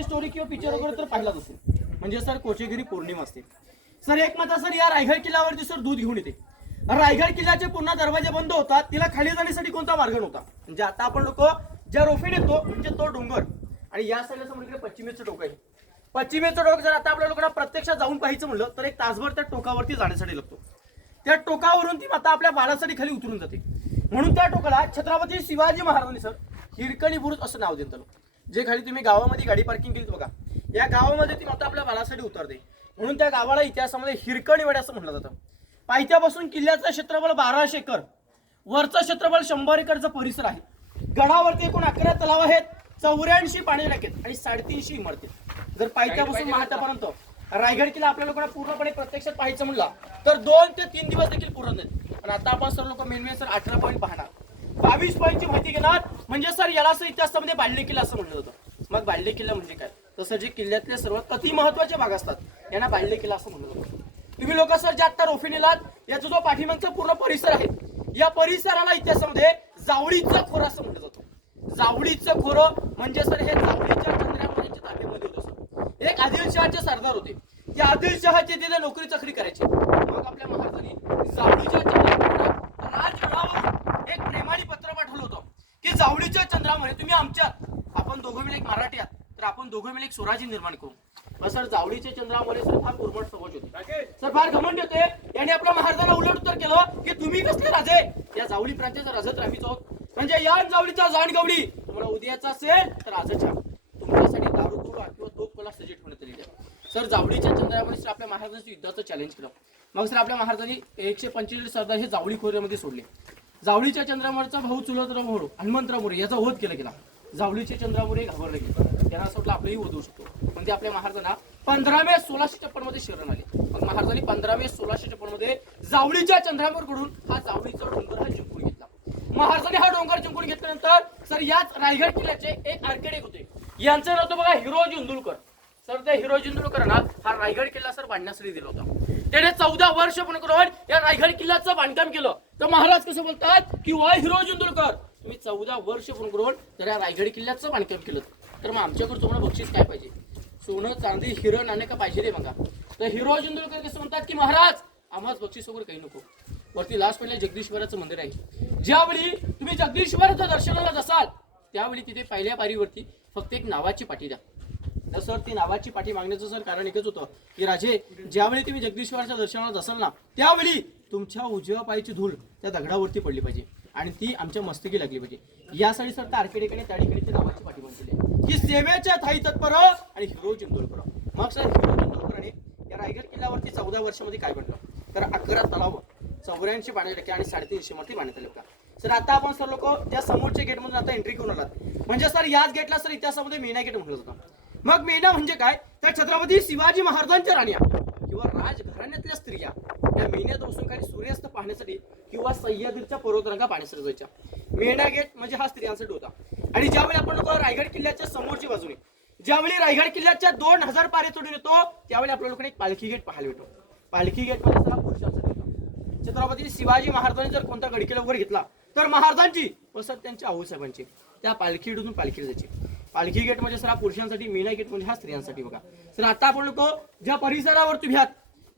टीव्हीची story किंवा picture वगैरे तर पाहिलाच असेल. म्हणजे सर कोचेगिरी पौर्णिमा असते. सर एक माता सर या रायगड किल्ल्यावरती सर दूध घेऊन येते. रायगड किल्ल्याचे पूर्ण दरवाजे बंद होतात. तिला खाली जाण्यासाठी कोणता मार्ग नव्हता. म्हणजे आता आपण लोक ज्या रोफेने येतो म्हणजे तो डोंगर आणि या साईडला समोर इकडे पश्चिमेचं टोक आहे. पश्चिमेचं टोक जर आता आपल्या लोकांना प्रत्यक्षात जाऊन पाहायचं म्हणलं तर एक तासभर त्या टोकावरती जाण्यासाठी लागतो. त्या टोकावरून ती माता आपल्या बाळासाठी खाली उतरून जाते. म्हणून त्या टोकाला छत्रपती शिवाजी महाराजांनी सर हिरकणी बुरुज असं नाव देण्यात आलं. जे खाली तुम्ही गावामध्ये गाडी पार्किंग केली बघा, या गावामध्ये ती माता आपल्या बाळासाठी उतरते. म्हणून त्या गावाला इतिहासामध्ये हिरकणी वाडी असं म्हटलं जातं. पायथ्यापासून किल्ल्याचं क्षेत्रफळ 1200 एकर, वरचं क्षेत्रफळ 100 एकरचा परिसर आहे. गडावरती एकूण 11 तलाव आहेत, 84 पाणी टाकेत आणि 350 इमारती. जर पायथ्यापासून महाटापर्यंत रायगड किल्ला आपल्या लोकांना पूर्णपणे प्रत्यक्षात पाहायचं म्हणला तर 2 ते 3 दिवस देखील पुरत नाहीत. पण आता आपण सर्व लोक मेन सर 18 पॉईंट पाहणार, 22 पॉईंटची माहिती घेणार. म्हणजे सर याला असं इतिहासामध्ये बाळले किल्ला असं म्हटलं जातं. मग बाळले किल्ला म्हणजे काय? तसं जे किल्ल्यातले सर्वात अति महत्वाचे भाग असतात यांना बाळले किल्ला असं म्हटलं जातं. तुम्ही लोक सर जे आता रोफेनेलात याचा जो पाठीमागचा पूर्ण परिसर आहे, या परिसराला इतिहासामध्ये जावळीचं खोरं असं म्हटलं जातं. जावळीचं खोरं म्हणजे सर हे जावळीच्या चंद्रावरच्या ताब्यामध्ये होतं. सर एक आदिलशहाचे सरदार होते. त्या आदिलशहाचे तिथे नोकरी चाकरी करायचे. मग आपल्या महाराजांनी जावळीच्या चंद्रावर राजगडावरून एक प्रेमाने पत्र पाठवलं होतं की जावळीच्या चंद्रामध्ये तुम्ही आमच्यात, आपण दोघं मिळून एक मराठी आहात तर आपण दोघं मिळून एक स्वराज्य निर्माण करू. सर जावळीच्या चंद्रामध्ये सर फार उर्मट समाज होते. सर फार घमंड होते. यांनी आपल्या महाराजांना उलट उत्तर केलं की तुम्ही कसले राजे, या जावळी प्रांताचा राजा तर आम्हीच आहोत. म्हणजे या जावळीचा जाणगवडी तुम्हाला उद्याचा असेल तर आजच्या तुमच्यासाठी दारू तोडा किंवा तोप कला सजेट होण्यात आलेली आहे. सर जावळीच्या चंद्रामध्ये सर आपल्या महाराजांचं युद्धाचं चॅलेंज केलं. मग सर आपल्या महाराजांनी 145 सरदार हे जावळी खोऱ्यामध्ये सोडले. जावळीच्या चंद्रावरचा भाऊ चुलतराव मोरे हनुमंतराव मोरे याचा वध केला. जावळीचे चंद्रामुळे घाबरले गेले. त्यांना असं वाटलं आपलंही वध होऊ शकतो. पण ते आपल्या महाराजांना 15 मे 1656 मध्ये शरण आले. मग महाराजांनी 15 मे 1656 मध्ये जावळीच्या चंद्रावर कडून हा जावळीचा डोंगर हा जिंकून घेतला. महाराजांनी हा डोंगर जिंकून घेतल्यानंतर सर याच रायगड किल्ल्याचे एक आर्किटेक्ट होते. यांचं नाव होतं बघा हिरोजी इंदुलकर. सर त्या हिरोजी इंदुलकरांना हा रायगड किल्ला सर बांधण्यासाठी दिला होता. त्याने 14 वर्ष पूर्ण करून या रायगड किल्ल्याचं बांधकाम केलं. तर महाराज कसं बोलतात की वाय हिरोजी इंदुलकर, तुम्ही 14 वर्ष पूर्ण करून तर या रायगड किल्ल्याचं बांधकाम केलं. तर मग आमच्याकडे तुम्हाला बक्षीस काय पाहिजे? सोनं चांदी हिरं नाणे का पाहिजे रे बघा. तर हिरोजी इंदुलकर कसं म्हणतात की महाराज आम्हाला बक्षीस वगैरे काही नको. वरती लास्ट पहिले जगदीश्वराचं मंदिर आहे. ज्यावेळी तुम्ही जगदीश्वराच्या दर्शनाला जासाल त्यावेळी तिथे पहिल्या पारीवरती फक्त एक नावाची पाठी द्या. तर सर ती नावाची पाठी मागण्याचं सर कारण एकच होतं की राजे ज्यावेळी तुम्ही जगदीश्वराच्या दर्शनाला जासाल ना त्यावेळी तुमच्या उजव्या पायाची धूळ त्या दगडावरती पडली पाहिजे आणि ती आमच्या मस्तकी लागली पाहिजे. यासाठी सर त्या आर्किटेक्टने त्या ठिकाणी ती नावाची पाठी बांधली आहे की सेवेच्या थाई तत्पर आणि हिरोजी इंदुलकर. मग सर हिरोजी इंदुलकरांनी या रायगड किल्ल्यावरती 14 वर्षामध्ये काय बनलं तर 11 तलाव, 84 पाणी टाके आणि 350 इमारती बांधण्यात आल्या होत्या. सर आता आपण सर लोक त्या समोरच्या गेटमधून आता एंट्री करून आलात. म्हणजे सर याच गेटला सर इतिहासामध्ये मेना गेट म्हटलं जातं. मग मेना म्हणजे काय तर छत्रपती शिवाजी महाराजांच्या राण्या किंवा राजघराण्यातल्या स्त्रिया या मेन्यात बसून काही सूर्यास्त पाहण्यासाठी किंवा सह्याद्रीच्या पर्वतरांगा पाहण्यासाठी जायच्या. मेना गेट म्हणजे हा स्त्रियांसाठी होता. आणि ज्यावेळी आपण लोक रायगड किल्ल्याच्या समोरच्या बाजूने ज्यावेळी रायगड किल्ल्याच्या 2000 पारे चढून येतो त्यावेळी आपल्या लोकांना एक पालखी गेट पाहायला भेटतो. पालखी गेट मध्ये सर पुरुषांसाठी होता. छत्रपती शिवाजी महाराजांनी जर कोणता गडकिल्ला वगैरे घेतला तर महाराजांची व सर त्यांच्या आऊसाहेबांची त्या पालखी गेटून पालखी जायची. पालखी गेट म्हणजे सर हा पुरुषांसाठी, मेना गेट म्हणजे हा स्त्रियांसाठी बघा. सर आता आपण लोक ज्या परिसरावर तुम्ही आहात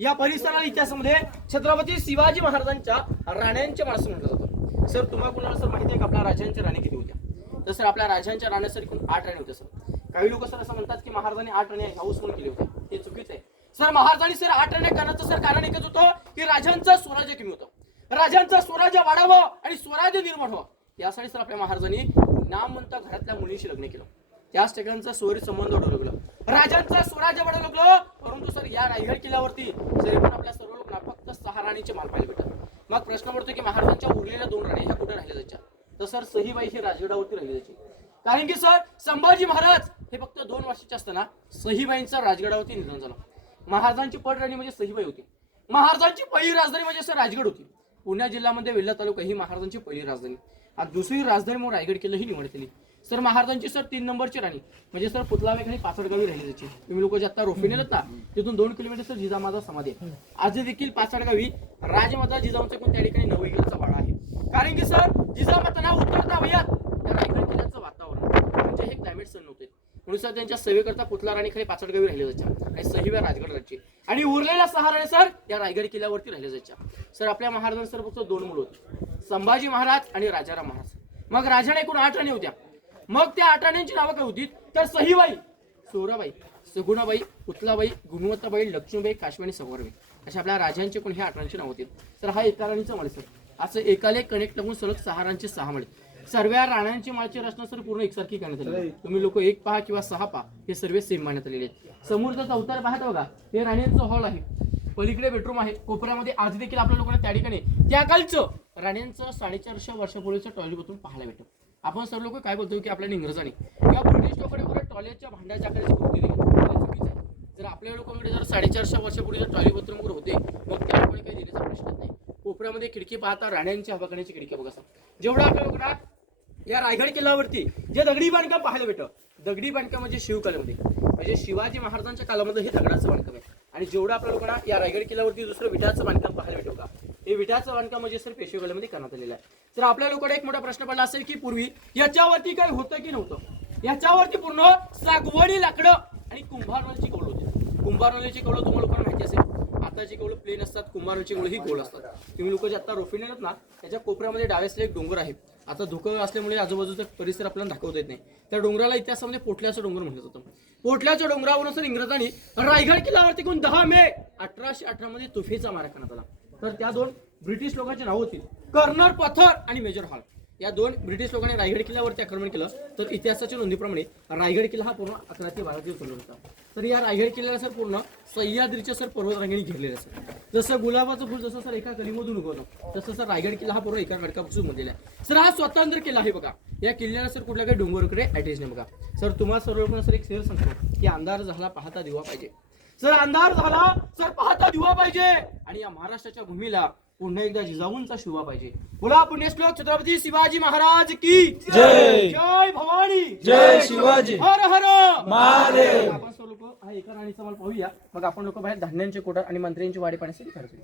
या परिसराला इतिहासामध्ये छत्रपती शिवाजी महाराजांच्या राण्यांचे माणसं म्हटलं जातं. सर तुम्हाला कोणाला सर माहिती आहे का आपल्या राजांच्या राणी किती होत्या? तर सर आपल्या राजांच्या राण्या सर एकूण 8 राणी होत्या. सर काही लोक सर असं म्हणतात की महाराजांनी 8 राणी हाऊस म्हणून केली होती. हे चुकीचं आहे. सर महाराजांनी सर 8 राण्या करण्याचं सर कारण एकच होतं की राजांचं स्वराज्य कमी होतं. राजांचं स्वराज्य वाढावं आणि स्वराज्य निर्माण व्हावं यासाठी सर आपल्या महाराजांनी नाम म्हणता घरातल्या मुलींशी लग्न केलं. त्याच ठिकाणचा सोयरी संबंध वाढवू लागला. राजांचा स्वराज्य वाढवू लागलं. परंतु सर या रायगड किल्ल्यावरती सर पण आपल्या सर्व लोकांना फक्त 6 राणीचे माल पाहायला भेटतात. मग प्रश्न पडतो की महाराजांच्या उरलेल्या 2 राणी ह्या कुठे राहिल्या जायच्या? तर सर सहीबाई ही राजगडावरती राहिली जायची. कारण की सर संभाजी महाराज हे फक्त 2 वर्षाचे असताना सहीबाईंचा राजगडावरती निधन झालं. महाराजांची पट राणी म्हणजे सहीबाई होती. महाराजांची पहिली राजधानी म्हणजे सर राजगड होती. पुणे जिल्ह्यामध्ये वेल्हा तालुका ही महाराजांची पहिली राजधानी. आज दुसरी राजधानी म्हणून रायगड किल्ला ही निवड केली. सर महाराजांची सर 3 नंबरची राणी म्हणजे सर पुतलावे खाली पाचडगावी राहिली जायची. तुम्ही लोक जे आता रोफेने ना तिथून 2 किलोमीटर सर जिजामाता समाधी आहे. आज देखील पाचडगावी राजमाता जिजाऊंचा पण त्या ठिकाणी 9 एकरचा वाडा आहे. कारण की सर जिजामातांना उतरता वयात या रायगड किल्ल्याचं वातावरण म्हणजे हे क्लायमेट सण नव्हते. म्हणून सर त्यांच्या सेवेकरता पुतला राणी खाली पाचडगावी राहिले जायच्या आणि सहिव्या राजगड राज्य आणि उरलेल्या 6 राणी सर या रायगड किल्ल्यावरती राहिले जायच्या. सर आपल्या महाराजांना सर फक्त 2 मुलं होती, संभाजी महाराज आणि राजाराम महाराज. मग राजाने एकूण 8 राणी होत्या. मग त्या 8 राण्यांची नावं काय होती तर सहीबाई, सोराबाई, सगुणाबाई, पुतलाबाई, गुणवत्ताबाई, लक्ष्मीबाई, काश्मीरी, सगोरबाई अशा आपल्या राजांचे पण हे 8 राणींची नाव होती. तर हा एका राणीचा माळ सर असं एकाले कनेक्ट लागून सलग 6 राणींचे 6 माळे. सर्व राण्यांची माळची रचना सर पूर्ण एकसारखी करण्यात आली. तुम्ही लोक 1 पहा किंवा 6 पहा, हे सर्व सेम मानण्यात आलेले आहेत. समोरचा चौथरा पाहता बघा, हे राण्यांचं हॉल आहे, पलीकडे बेडरूम आहे, कोपऱ्यामध्ये आज देखील आपल्या लोकांना त्या ठिकाणी त्या कालचं राण्यांचं 450 वर्षापूर्वीचं टॉयलेट बाथरूम पाहायला भेटतं. आपण सर्व लोक काय बोलतो की आपल्याला इंग्रजांनी किंवा ब्रिटिश लोकांनी टॉयलेटच्या भांड्याच्या आकाराची कृती दिली, चुकीचं आहे. जर आपल्या लोकांकडे जर 450 वर्षापूर्वीचं टॉयलेट बाथरूम वगैरे होते मग त्या लोकांनी काही देण्याचा प्रश्नच नाही. कोपऱ्यामध्ये खिडकी पाहता राण्यांची हवा करण्याची खिडकी बघा. जेवढा आपल्या लोकांना या रायगड किल्ल्यावरती जे दगडी बांधकाम पाहायला भेटतं, दगडी बांधकाम म्हणजे शिवकालामध्ये म्हणजे शिवाजी महाराजांच्या कालामध्ये हे दगडाचं बांधकाम आहे. आणि जेवढं आपल्या लोकांना या रायगड किल्ल्यावरती दुसरं विटाचं बांधकाम पाहायला भेटतो का, हे विटाचं बांधकाम म्हणजे सर पेशवे कालामध्ये करण्यात आलेलं आहे. तर आपल्या लोकांना एक मोठा प्रश्न पडला असेल की पूर्वी याच्यावरती काय होतं की नव्हतं. याच्यावरती पूर्ण सागवडी लाकडं आणि कुंभारनळीची कौल होती. कुंभारनळीची कौल तुम्हाला लोकांना माहिती असेल, आताची कौल प्लेन असतात, कुंभारनळीची कौल ही गोल असतात. तुम्ही लोक जे आता रोफिले आहेत ना त्याच्या कोपऱ्यामध्ये डाव्यासला एक डोंगर आहे. आता धुकं असल्यामुळे आजूबाजूचा परिसर आपल्याला दाखवता येत नाही. त्या डोंगराला इतिहासामध्ये पोटल्याचं डोंगर म्हटलं जातं. पोटल्याच्या डोंगरावरून सर इंग्रजांनी रायगड किल्ल्यावरती 10 मे 1818 मध्ये तुफेचा मारा करण्यात आला. तर त्या 2 ब्रिटिश लोकांची नाव होती, कर्नल पथर आणि मेजर हॉल. या 2 ब्रिटिश लोकांनी रायगड किल्ल्यावरती आक्रमण केलं. तर इतिहासाच्या नोंदीप्रमाणे रायगड किल्ला हा पूर्ण 11 ते 12 दिवस चालू होता. तर या रायगड किल्ल्याला सर पूर्ण सह्याद्रीच्या सर पर्वतरांगेने घेरलेलं असतं. जसं गुलाबाचं फुल जसं सर एका कलीमधून उगवतं तसं सर रायगड किल्ला हा पूर्ण एका खडकापासून बनलेला आहे. सर हा स्वतंत्र किल्ला आहे बघा. या किल्ल्याला सर कुठल्या काही डोंगराकडे अटॅच नाही बघा. सर तुम्हाला सर्व लोकांना सर एक शेअर सांगतो की अंधार झाला पाहता दिवा पाहिजे. सर अंधार झाला सर पाहता दिवा पाहिजे आणि या महाराष्ट्राच्या भूमीला पुन्हा एकदा जिजाऊंचा शिवा पाहिजे. बोला पुण्यश्लोक छत्रपती शिवाजी महाराज की जय. जय भवानी, जय शिवाजी, हर हर महादेव. आपण सर्व लोक हा एका राणीचा माल पाहूया. मग आपण लोक बाहेर धान्यांचे कोठार आणि मंत्र्यांची वाडी पाण्यासाठी काढतो.